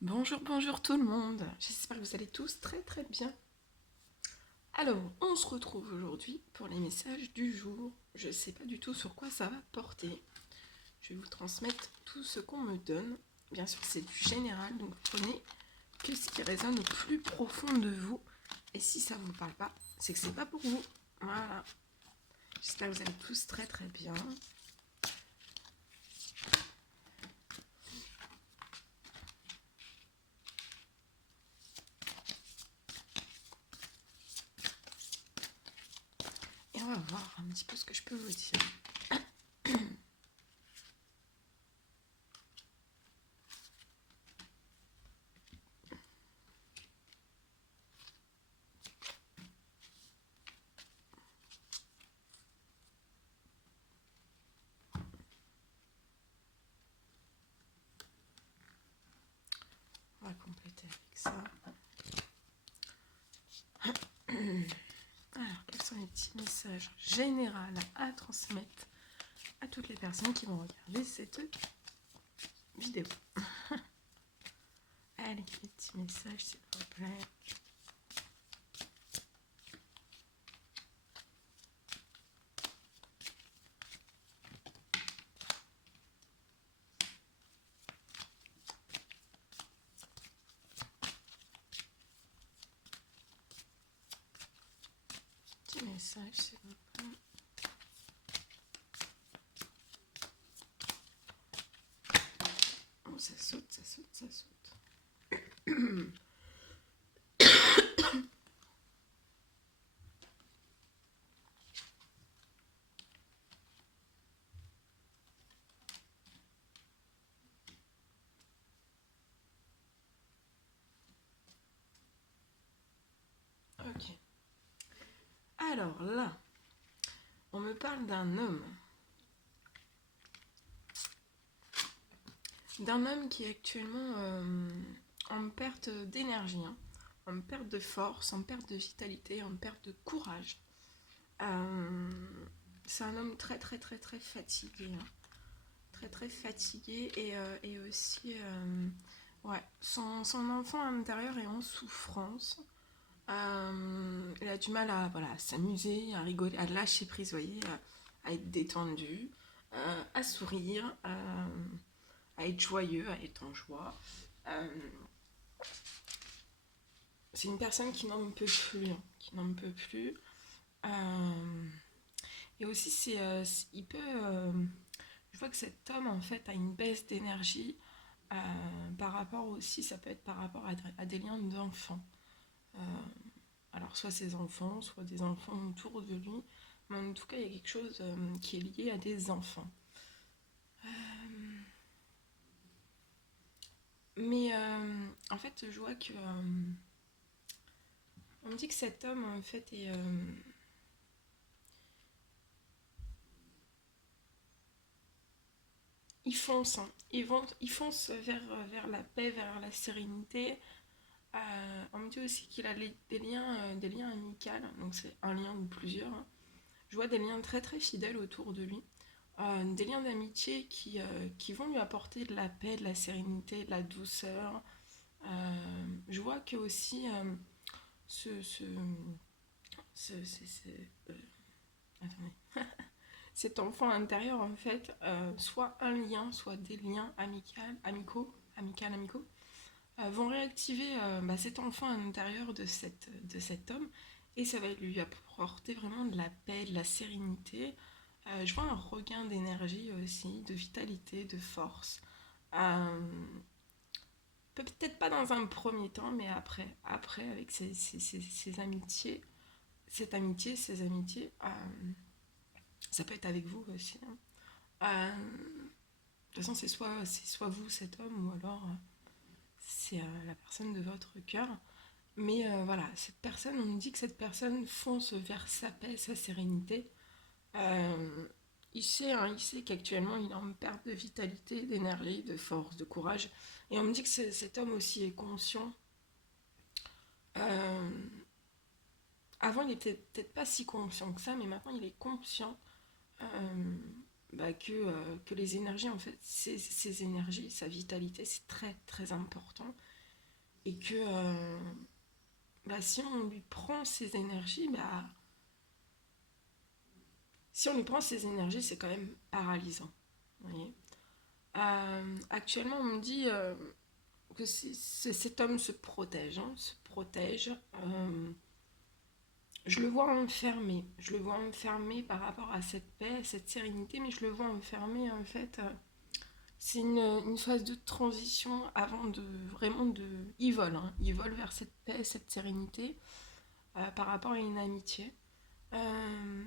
Bonjour, bonjour tout le monde. J'espère que vous allez tous très très bien. Alors, on se retrouve aujourd'hui pour les messages du jour. Je ne sais pas du tout sur quoi ça va porter. Je vais vous transmettre tout ce qu'on me donne. Bien sûr, c'est du général, donc prenez que ce qui résonne au plus profond de vous. Et si ça ne vous parle pas, c'est que c'est pas pour vous. Voilà. J'espère que vous allez tous très très bien. Et on va voir un petit peu ce que je peux vous dire. On va compléter avec ça. Alors, quels sont les petits messages généraux à transmettre à toutes les personnes qui vont regarder cette vidéo? Allez, les petits messages, s'il vous plaît. Petits messages, s'il vous plaît. Oh, ça saute, ça saute, ça saute. Ok. Alors là, on me parle d'un homme. D'un homme qui est actuellement en perte d'énergie, hein, en perte de force, en perte de vitalité, en perte de courage. C'est un homme très très très très fatigué, hein. Très très fatigué et aussi ouais, son enfant à l'intérieur est en souffrance. Il a du mal à voilà, s'amuser, à rigoler, à lâcher prise, vous voyez, à être détendu, à sourire, à être joyeux, à être en joie. Euh, c'est une personne qui n'en peut plus, hein, qui n'en peut plus. Euh, et aussi, il peut. Je vois que cet homme en fait a une baisse d'énergie par rapport aussi, ça peut être par rapport à des liens d'enfants. Euh, alors soit ses enfants, soit des enfants autour de lui, mais en tout cas il y a quelque chose qui est lié à des enfants. Euh, mais en fait je vois que on me dit que cet homme en fait est il fonce, hein. Il fonce vers la paix, vers la sérénité. On me dit aussi qu'il a des liens amicaux, donc c'est un lien ou plusieurs, hein. Je vois des liens très très fidèles autour de lui, des liens d'amitié qui vont lui apporter de la paix, de la sérénité, de la douceur. Je vois que aussi ce, ce, euh, attendez. Cet enfant intérieur en fait, soit un lien, soit des liens amicaux, vont réactiver cet enfant à l'intérieur de cet homme et ça va lui apporter vraiment de la paix, de la sérénité. Je vois un regain d'énergie aussi, de vitalité, de force. Euh, Peut-être pas dans un premier temps, mais après avec ses amitiés, cette amitié, ces amitiés, ça peut être avec vous aussi, hein. De toute façon, c'est soit vous, cet homme, ou alors c'est la personne de votre cœur. Mais voilà, cette personne, on me dit que cette personne fonce vers sa paix, sa sérénité. Euh, il sait qu'actuellement il est en perte de vitalité, d'énergie, de force, de courage. Et on me dit que cet homme aussi est conscient. Euh, Avant, il était peut-être pas si conscient que ça, mais maintenant il est conscient que les énergies, en fait, ces énergies, sa vitalité, c'est très très important. et que bah, si on lui prend ses énergies, bah, si on lui prend ses énergies, c'est quand même paralysant. Vous voyez. Actuellement, on me dit que cet homme se protège, hein, se protège. Je le vois enfermé. Je le vois enfermé par rapport à cette paix, cette sérénité, mais je le vois enfermé en fait. C'est une phase de transition avant de vraiment de. Il vole, hein. Il vole vers cette paix, cette sérénité par rapport à une amitié. Euh,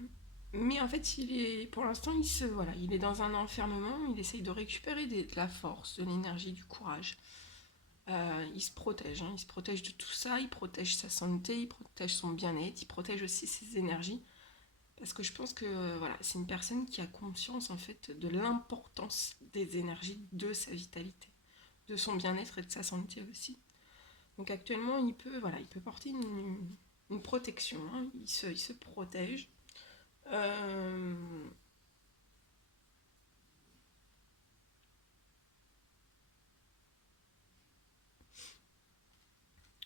mais en fait, pour l'instant, il est dans un enfermement. Il essaye de récupérer de la force, de l'énergie, du courage. Il se protège, hein. Il se protège de tout ça. Il protège sa santé, il protège son bien-être, il protège aussi ses énergies. Parce que je pense que voilà, c'est une personne qui a conscience en fait de l'importance des énergies, de sa vitalité, de son bien-être et de sa santé aussi. Donc actuellement, il peut porter une protection, hein. Il se protège. Euh,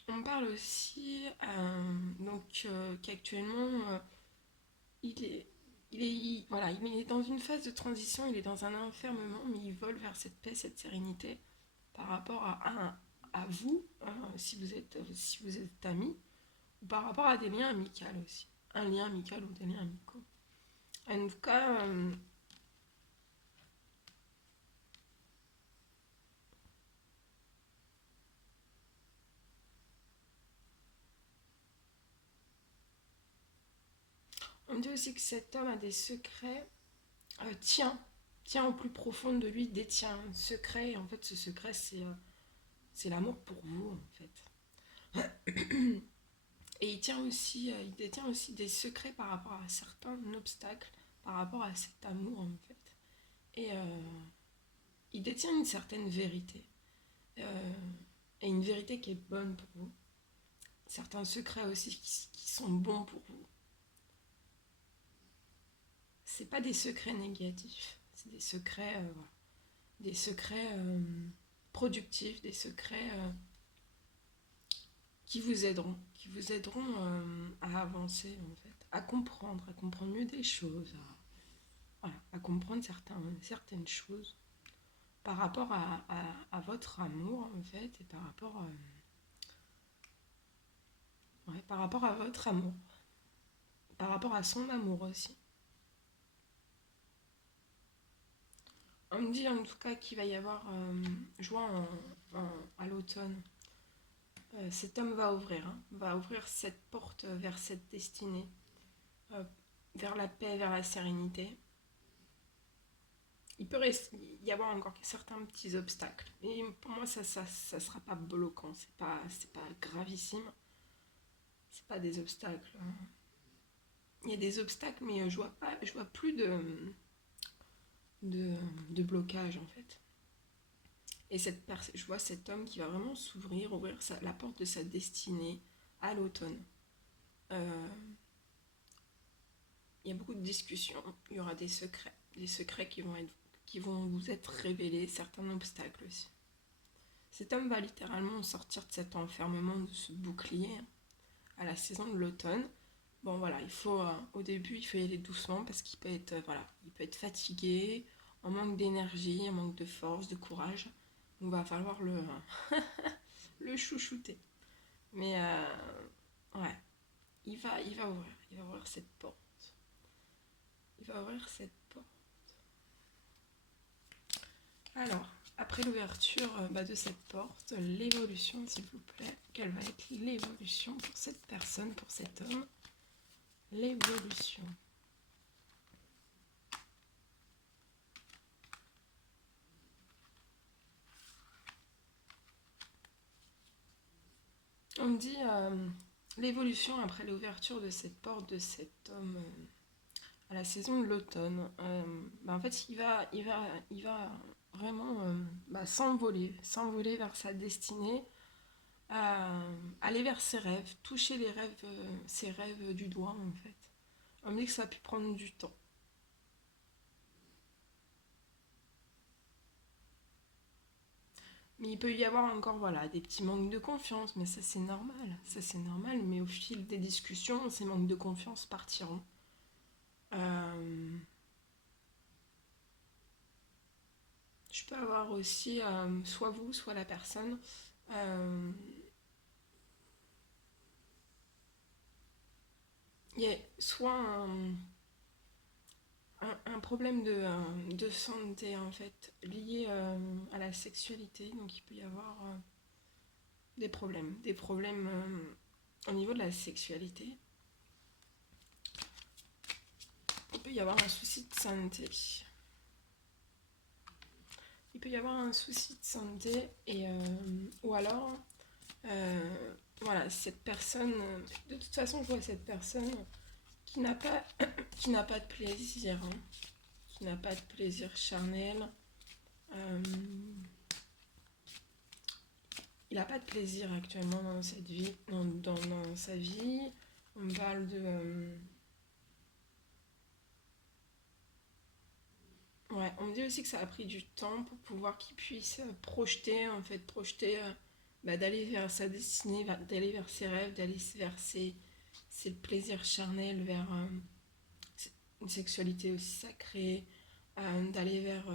on parle aussi qu'actuellement il est, voilà, il est dans une phase de transition, il est dans un enfermement, mais il vole vers cette paix, cette sérénité par rapport à vous, si vous êtes amis, ou par rapport à des liens amicaux aussi. Un lien amical ou des liens amicaux. En tout cas, on dit aussi que cet homme a des secrets, tient au plus profond de lui, détient un secret, et en fait ce secret c'est l'amour pour vous en fait. Et il détient aussi des secrets par rapport à certains obstacles, par rapport à cet amour en fait. Et il détient une certaine vérité. Euh, et une vérité qui est bonne pour vous. Certains secrets aussi qui sont bons pour vous. C'est pas des secrets négatifs, c'est des secrets, voilà. Des secrets productifs, des secrets qui vous aideront à avancer en fait, à comprendre mieux des choses, voilà, à comprendre certaines choses par rapport à votre amour en fait et par rapport à votre amour, par rapport à son amour aussi. On me dit en tout cas qu'il va y avoir, je vois à l'automne, cet homme va ouvrir cette porte vers cette destinée, euh, vers la paix, vers la sérénité. Il peut y avoir encore certains petits obstacles. Et pour moi, ça sera pas bloquant, c'est pas gravissime, c'est pas des obstacles, hein. Il y a des obstacles, mais je vois plus de, de blocage en fait. Et je vois cet homme qui va vraiment ouvrir la porte de sa destinée à l'automne. Euh, il y a beaucoup de discussions, il y aura des secrets qui vont vous être révélés, certains obstacles aussi. Cet homme va littéralement sortir de cet enfermement, de ce bouclier à la saison de l'automne. Bon voilà, au début il faut y aller doucement parce qu'il peut être voilà, il peut être fatigué, en manque d'énergie, en manque de force, de courage. Donc va falloir le chouchouter. Mais ouais, il va ouvrir cette porte. Il va ouvrir cette porte. Alors, après l'ouverture de cette porte, l'évolution, s'il vous plaît. Quelle va être l'évolution pour cette personne, pour cet homme? L'évolution. On me dit l'évolution après l'ouverture de cette porte de cet homme à la saison de l'automne. En fait, il va vraiment s'envoler vers sa destinée, aller vers ses rêves, toucher ses rêves du doigt en fait. On me dit que ça a pu prendre du temps. Mais il peut y avoir encore voilà, des petits manques de confiance, mais ça c'est normal, mais au fil des discussions, ces manques de confiance partiront. Euh, je peux avoir aussi soit vous, soit la personne. euh, Il y a soit un problème de santé en fait lié à la sexualité, donc il peut y avoir des problèmes au niveau de la sexualité. Il peut y avoir un souci de santé. Il peut y avoir un souci de santé et ou alors voilà cette personne. De toute façon, je vois cette personne qui n'a pas qui n'a pas de plaisir, hein, qui n'a pas de plaisir charnel. Euh, il n'a pas de plaisir actuellement dans cette vie, dans sa vie. On me parle de ouais, on me dit aussi que ça a pris du temps pour pouvoir qu'il puisse projeter, en fait, projeter, d'aller vers sa destinée, d'aller vers ses rêves, d'aller vers ses plaisirs charnels, vers une sexualité aussi sacrée, d'aller vers,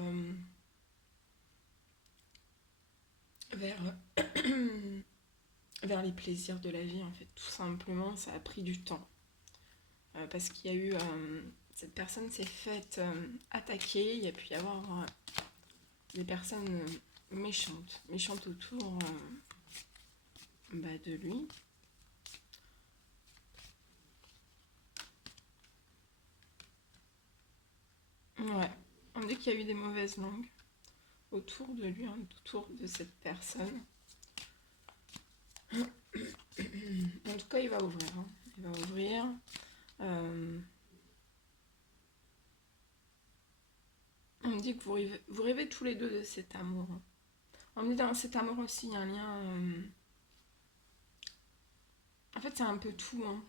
vers les plaisirs de la vie, en fait. Tout simplement, ça a pris du temps. Parce qu'il y a eu... cette personne s'est faite attaquer, il y a pu y avoir des personnes méchantes autour de lui. Ouais, on dit qu'il y a eu des mauvaises langues autour de lui, hein, autour de cette personne. En tout cas, il va ouvrir. Hein. Il va ouvrir. Euh, on me dit que vous rêvez tous les deux de cet amour. Hein. On me dit dans cet amour aussi, il y a un lien. En fait, c'est un peu tout. Hein.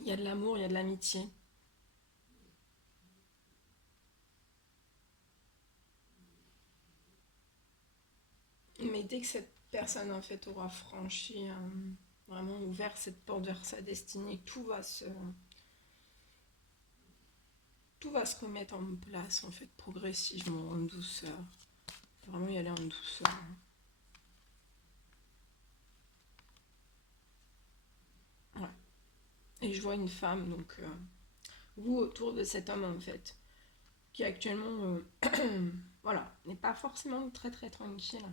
Il y a de l'amour, il y a de l'amitié. Mais dès que cette personne en fait aura franchi, vraiment ouvert cette porte vers sa destinée, tout va se remettre en place en fait progressivement, en douceur. Faut vraiment y aller en douceur. Ouais. Et je vois une femme, donc vous autour de cet homme en fait, qui actuellement, voilà, n'est pas forcément très très tranquille,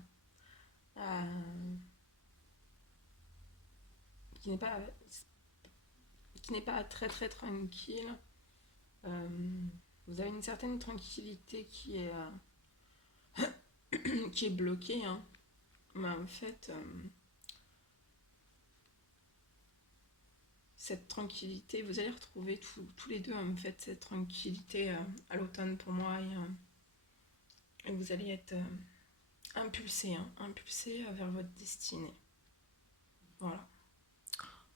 euh, qui n'est pas, qui n'est pas très très tranquille. Euh, vous avez une certaine tranquillité qui est bloquée, hein. Mais en fait, cette tranquillité, vous allez retrouver tous les deux en fait cette tranquillité à l'automne pour moi et vous allez être impulsé, hein, impulsé vers votre destinée. Voilà.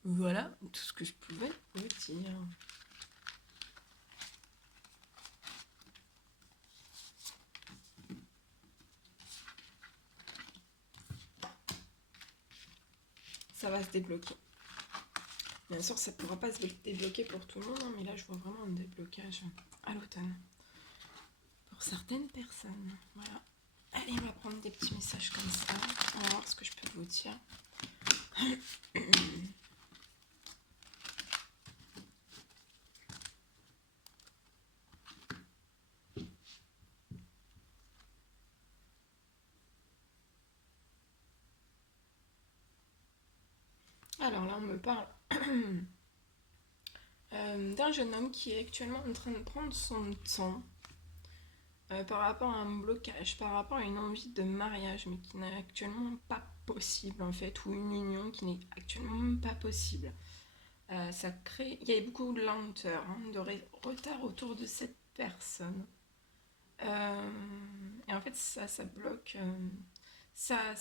Voilà tout ce que je pouvais vous dire. Ça va se débloquer. Bien sûr, ça ne pourra pas se débloquer pour tout le monde, hein, mais là, je vois vraiment un déblocage à l'automne. Pour certaines personnes. Voilà. Allez, on va prendre des petits messages comme ça. On va voir ce que je peux vous dire. Alors là, on me parle d'un jeune homme qui est actuellement en train de prendre son temps par rapport à un blocage, par rapport à une envie de mariage, mais qui n'est actuellement pas possible en fait, ou une union qui n'est actuellement pas possible. Ça crée, il y a beaucoup de lenteur, hein, de retard autour de cette personne. Euh, et en fait, ça bloque, ça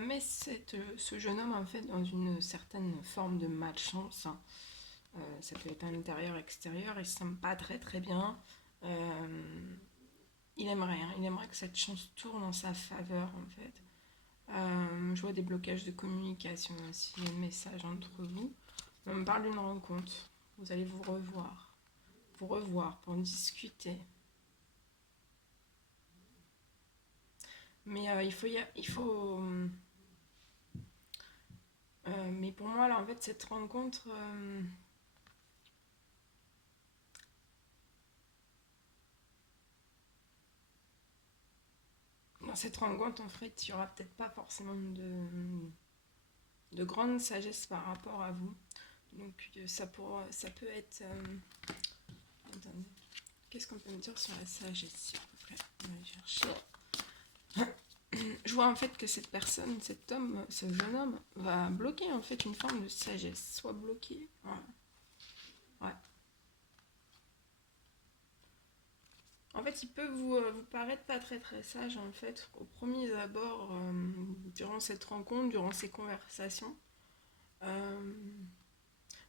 met ce jeune homme en fait dans une certaine forme de malchance. Hein. Ça peut être à l'intérieur, extérieur, il se sent pas très très bien. Euh, il aimerait que cette chance tourne en sa faveur en fait. Je vois des blocages de communication aussi, il y a des messages entre vous. On me parle d'une rencontre. Vous allez vous revoir pour discuter. Mais mais pour moi, là, en fait, cette rencontre, dans cette rencontre, en fait, il y aura peut-être pas forcément de grande sagesse par rapport à vous. Donc, ça peut être. Attendez. Qu'est-ce qu'on peut me dire sur la sagesse, s'il vous plaît? On va chercher. Je vois en fait que cette personne, cet homme, ce jeune homme, va bloquer en fait une forme de sagesse. Soit bloqué. Voilà. Ouais. En fait, il peut vous paraître pas très très sage en fait au premier abord durant cette rencontre, durant ces conversations. Euh,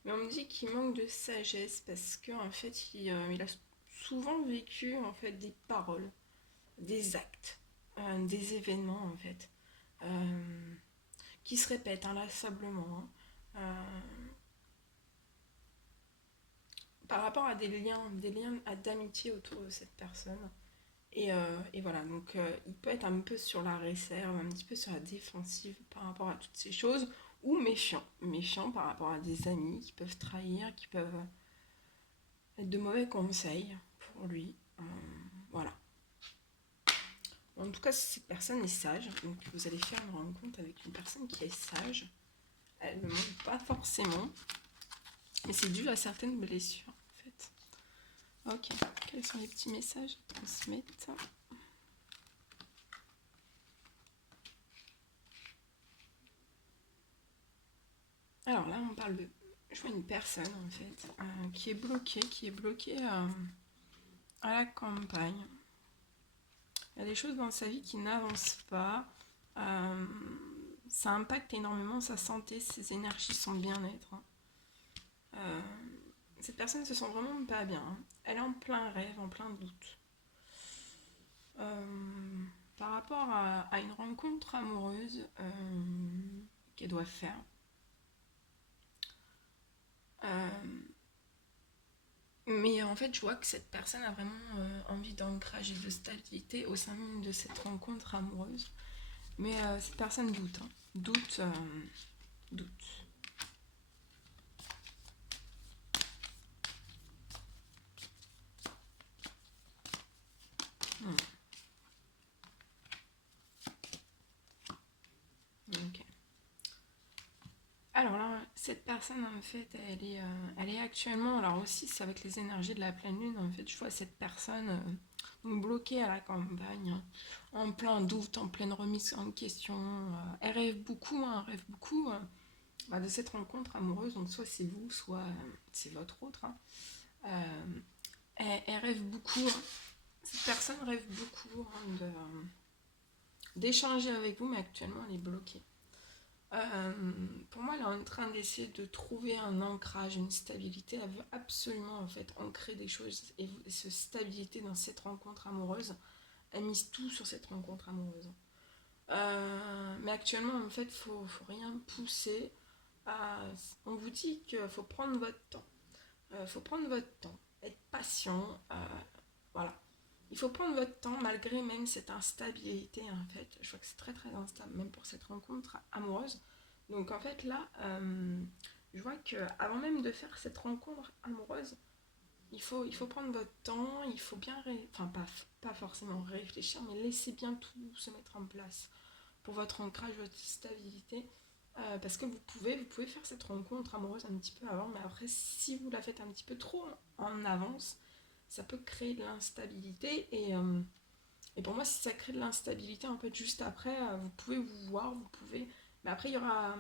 mais on me dit qu'il manque de sagesse parce que en fait, il a souvent vécu en fait des paroles, des actes, des événements en fait, euh, qui se répètent inlassablement, hein. Par rapport à des liens d'amitié autour de cette personne. Et voilà, donc il peut être un peu sur la réserve, un petit peu sur la défensive par rapport à toutes ces choses, ou méfiant par rapport à des amis qui peuvent trahir, qui peuvent être de mauvais conseils pour lui. Voilà. En tout cas, si cette personne est sage, donc vous allez faire une rencontre avec une personne qui est sage. Elle ne montre pas forcément, mais c'est dû à certaines blessures en fait. Ok, quels sont les petits messages à transmettre? Alors là, on parle de. Je vois une personne en fait qui est bloquée à la campagne. Il y a des choses dans sa vie qui n'avancent pas. Euh, Ça impacte énormément sa santé, ses énergies, son bien-être, hein. Euh, cette personne se sent vraiment pas bien, hein. Elle est en plein rêve, en plein doute. Euh, Par rapport à une rencontre amoureuse qu'elle doit faire. Euh, Mais en fait, je vois que cette personne a vraiment envie d'ancrage et de stabilité au sein même de cette rencontre amoureuse. Mais cette personne doute, hein. Doute. Hmm. Ok. Alors là, cette personne, en fait, elle est actuellement, alors aussi, c'est avec les énergies de la pleine lune, en fait, je vois cette personne donc bloquée à la campagne, hein, en plein doute, en pleine remise en question. Elle rêve beaucoup, hein, elle rêve beaucoup bah, de cette rencontre amoureuse, donc soit c'est vous, soit c'est votre autre, hein. Euh, Elle rêve beaucoup, hein. Cette personne rêve beaucoup hein, d'échanger avec vous, mais actuellement elle est bloquée. Pour moi, elle est en train d'essayer de trouver un ancrage, une stabilité. Elle veut absolument en fait ancrer des choses et se stabilité dans cette rencontre amoureuse. Elle mise tout sur cette rencontre amoureuse. Mais actuellement, en fait, faut rien pousser. On vous dit qu'il faut prendre votre temps. Faut prendre votre temps, être patient. Voilà. Il faut prendre votre temps malgré même cette instabilité en fait. Je vois que c'est très très instable même pour cette rencontre amoureuse. Donc en fait là, je vois que avant même de faire cette rencontre amoureuse, il faut prendre votre temps, il faut bien, enfin pas forcément réfléchir, mais laisser bien tout se mettre en place pour votre ancrage, votre stabilité. Parce que vous pouvez faire cette rencontre amoureuse un petit peu avant, mais après, si vous la faites un petit peu trop en avance, ça peut créer de l'instabilité. Et pour moi, si ça crée de l'instabilité, en fait, juste après, vous pouvez vous voir, vous pouvez. Mais après, il y aura.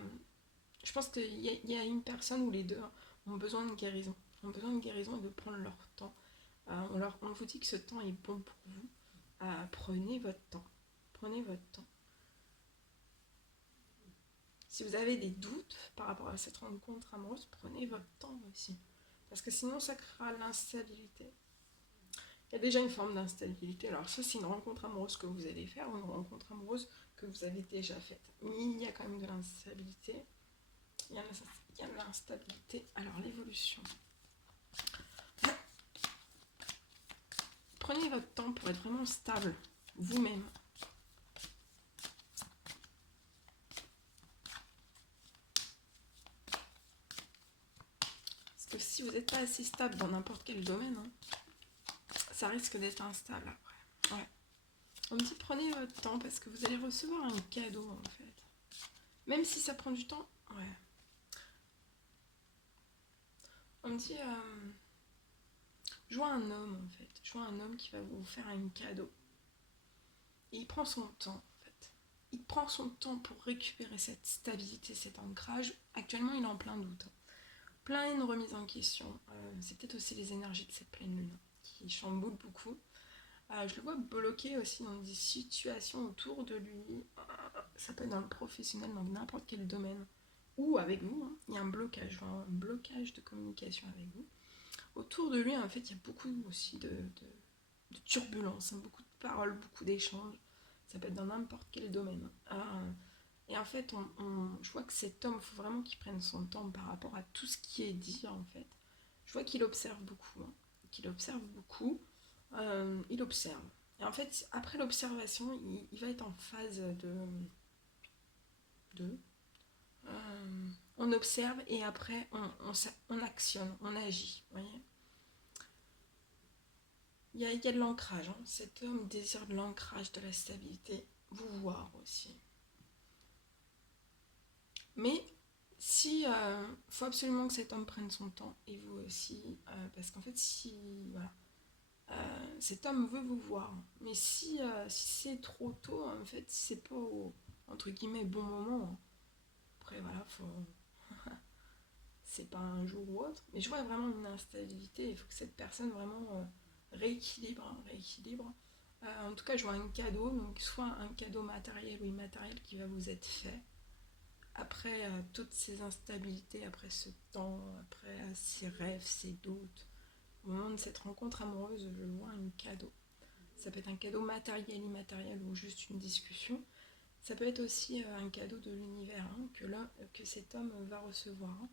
Je pense qu'il y a une personne ou les deux hein, ont besoin de guérison. Ont besoin de guérison et de prendre leur temps. On vous dit que ce temps est bon pour vous. Prenez votre temps. Prenez votre temps. Si vous avez des doutes par rapport à cette rencontre amoureuse, prenez votre temps aussi. Parce que sinon, ça créera l'instabilité. Il y a déjà une forme d'instabilité. Alors, ça, c'est une rencontre amoureuse que vous allez faire ou une rencontre amoureuse que vous avez déjà faites. Il y a quand même de l'instabilité. Il y a de l'instabilité. Alors, l'évolution. Prenez votre temps pour être vraiment stable, vous-même. Parce que si vous n'êtes pas assez stable dans n'importe quel domaine, hein, ça risque d'être instable après. Ouais. On me dit prenez votre temps parce que vous allez recevoir un cadeau en fait. Même si ça prend du temps, ouais. On me dit je vois un homme en fait. Je vois un homme qui va vous faire un cadeau. Et il prend son temps en fait. Il prend son temps pour récupérer cette stabilité, cet ancrage. Actuellement il est en plein doute. Plein de remise en question. C'est peut-être aussi les énergies de cette pleine lune qui chamboulent beaucoup. Je le vois bloqué aussi dans des situations autour de lui. Ça peut être dans le professionnel, dans n'importe quel domaine. Ou avec vous, hein. Il y a un blocage de communication avec vous. Autour de lui, en fait, il y a beaucoup aussi de turbulences, hein, beaucoup de paroles, beaucoup d'échanges. Ça peut être dans n'importe quel domaine. Et en fait, je vois que cet homme, il faut vraiment qu'il prenne son temps par rapport à tout ce qui est dit, en fait. Je vois qu'il observe beaucoup. Hein, qu'il observe beaucoup. Il observe. Et en fait, après l'observation, il va être en phase de on observe et après on actionne, on agit. Vous voyez, il y a de l'ancrage. Hein. Cet homme désire de l'ancrage, de la stabilité. Vous voir aussi. Mais si faut absolument que cet homme prenne son temps et vous aussi, parce qu'en fait, si voilà, cet homme veut vous voir, mais si c'est trop tôt, en fait, si c'est pas au entre guillemets bon moment. Après voilà, c'est pas un jour ou autre, mais je vois vraiment une instabilité. Il faut que cette personne vraiment rééquilibre, hein, rééquilibre. En tout cas, je vois un cadeau, donc soit un cadeau matériel ou immatériel qui va vous être fait après toutes ces instabilités, après ce temps, après ces rêves, ces doutes. Au moment de cette rencontre amoureuse, je vois un cadeau. Ça peut être un cadeau matériel, immatériel ou juste une discussion. Ça peut être aussi un cadeau de l'univers hein, que cet homme va recevoir. Hein.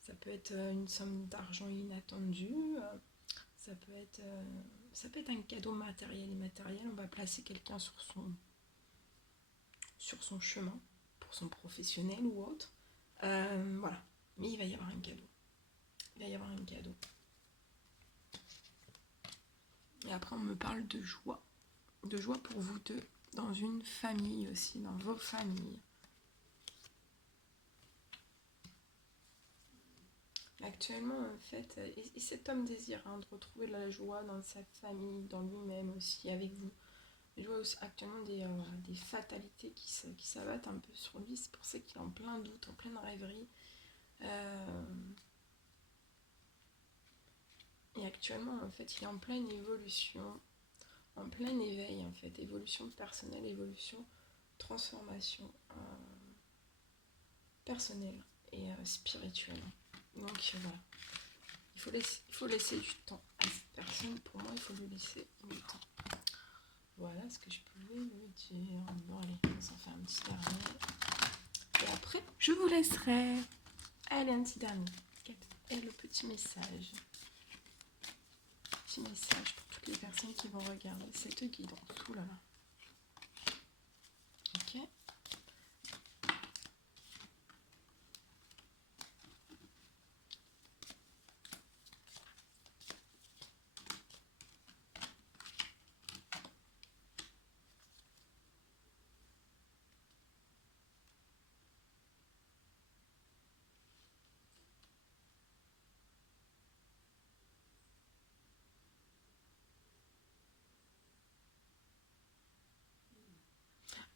Ça peut être une somme d'argent inattendue. Ça peut être, euh, ça peut être un cadeau matériel, immatériel. On va placer quelqu'un sur son chemin, pour son professionnel ou autre. Voilà. Mais il va y avoir un cadeau. Il va y avoir un cadeau. Et après, on me parle de joie. De joie pour vous deux. Dans une famille aussi, dans vos familles. Actuellement, en fait, et cet homme désire hein, de retrouver la joie dans sa famille, dans lui-même aussi, avec vous. Je vois aussi actuellement des fatalités qui s'abattent un peu sur lui. C'est pour ça qu'il est en plein doute, en pleine rêverie. Euh, et actuellement, en fait, il est en pleine évolution, en plein éveil, en fait. Évolution personnelle, évolution, transformation personnelle et spirituelle. Donc voilà. Il faut laisser du temps à cette personne. Pour moi, il faut lui laisser du temps. Voilà ce que je pouvais vous dire. Bon, allez, on s'en fait un petit dernier. Et après, je vous laisserai. Allez, un petit dernier. Et le petit message. Petit message pour toutes les personnes qui vont regarder cette guidance. Ouh là là. Ok.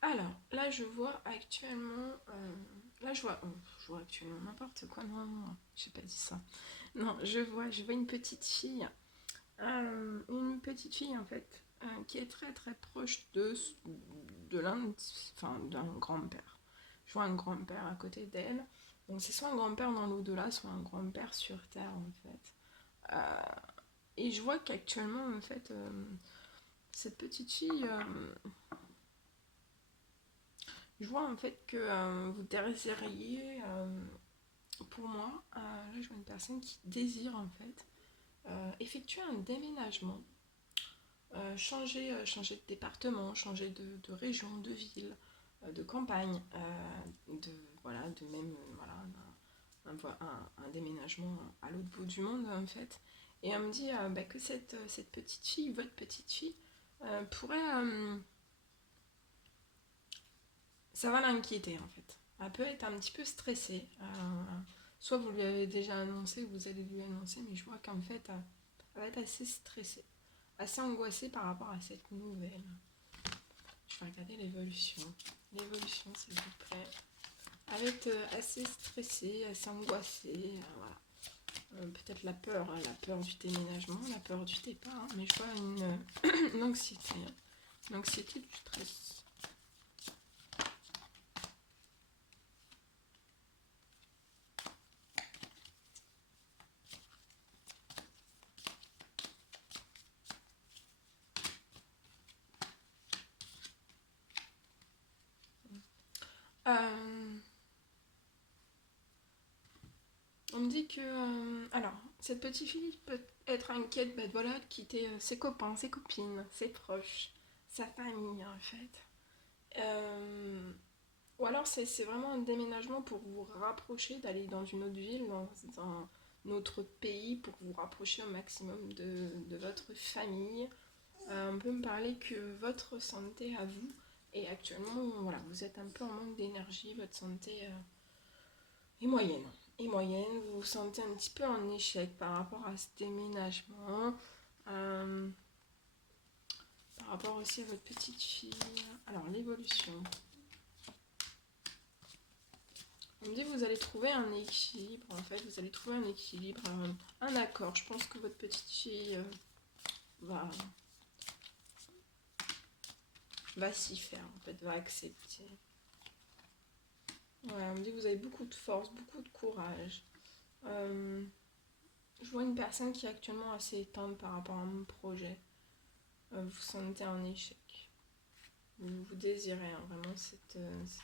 Alors, là, je vois actuellement. Là, je vois actuellement n'importe quoi. Non, non, j'ai pas dit ça. Non, je vois une petite fille. Une petite fille, en fait, qui est très très proche de enfin, d'un grand-père. Je vois un grand-père à côté d'elle. Donc, c'est soit un grand-père dans l'au-delà, soit un grand-père sur Terre, en fait. Et je vois qu'actuellement, en fait, cette petite fille. Je vois en fait que vous désiriez, pour moi, là je vois une personne qui désire en fait effectuer un déménagement, changer de département, changer de région, de ville, de campagne, voilà, de même voilà, un déménagement à l'autre bout du monde en fait. Et elle me dit bah, que cette petite fille, votre petite fille, pourrait, ça va l'inquiéter en fait. Elle peut être un petit peu stressée. Soit vous lui avez déjà annoncé, vous allez lui annoncer, mais je vois qu'en fait, elle va être assez stressée, assez angoissée par rapport à cette nouvelle. Je vais regarder l'évolution. L'évolution, s'il vous plaît. Elle va être assez stressée, assez angoissée. Voilà. Peut-être la peur du déménagement, la peur du départ, hein, mais je vois une anxiété. Hein. Une anxiété du stress. Euh, on me dit que. Alors, cette petite fille peut être inquiète voilà, de quitter ses copains, ses copines, ses proches, sa famille en fait. Euh, ou alors, c'est vraiment un déménagement pour vous rapprocher, d'aller dans une autre ville, dans un autre pays, pour vous rapprocher au maximum de votre famille. On peut me parler que votre santé à vous, et actuellement, voilà, vous êtes un peu en manque d'énergie, votre santé est moyenne. Et moyenne, vous vous sentez un petit peu en échec par rapport à ce déménagement, euh, par rapport aussi à votre petite fille. Alors, l'évolution. On me dit que vous allez trouver un équilibre, en fait, vous allez trouver un équilibre, un accord. Je pense que votre petite fille va, va s'y faire, en fait, va accepter. Ouais, on me dit que vous avez beaucoup de force, beaucoup de courage. Euh, je vois une personne qui est actuellement assez éteinte par rapport à mon projet. Vous vous sentez en échec. Vous désirez hein, vraiment cet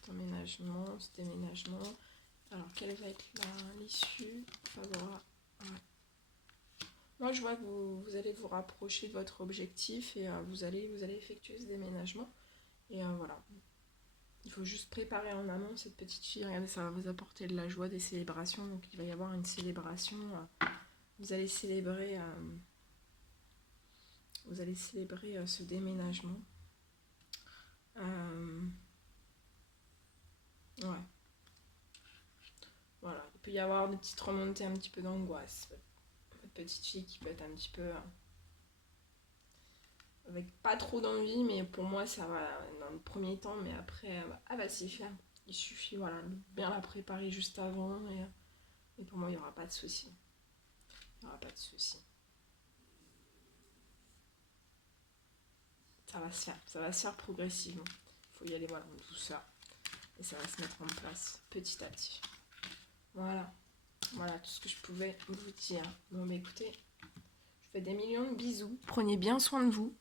emménagement, ce déménagement. Alors, quelle va être l'issue favorable? Ouais. Moi, je vois que vous allez vous rapprocher de votre objectif et vous allez effectuer ce déménagement. Et voilà. Il faut juste préparer en amont cette petite fille. Regardez, ça va vous apporter de la joie, des célébrations. Donc, il va y avoir une célébration. Vous allez célébrer, ce déménagement. Euh, ouais. Voilà. Il peut y avoir des petites remontées un petit peu d'angoisse. Votre petite fille qui peut être un petit peu avec pas trop d'envie, mais pour moi ça va dans le premier temps, mais après elle va s'y faire. Il suffit voilà, de bien la préparer juste avant et pour moi il n'y aura pas de souci. Il n'y aura pas de souci. Ça va se faire progressivement. Il faut y aller voilà, en douceur et ça va se mettre en place petit à petit. Voilà, voilà tout ce que je pouvais vous dire. Bon, mais écoutez, je vous fais des millions de bisous. Prenez bien soin de vous.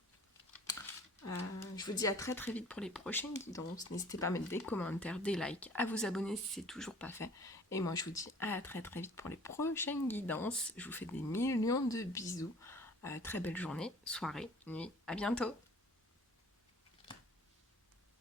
Je vous dis à très très vite pour les prochaines guidances. N'hésitez pas à mettre des commentaires, des likes, à vous abonner si c'est toujours pas fait. Et moi je vous dis à très très vite pour les prochaines guidances. Je vous fais des millions de bisous. Très belle journée, soirée, nuit. À bientôt.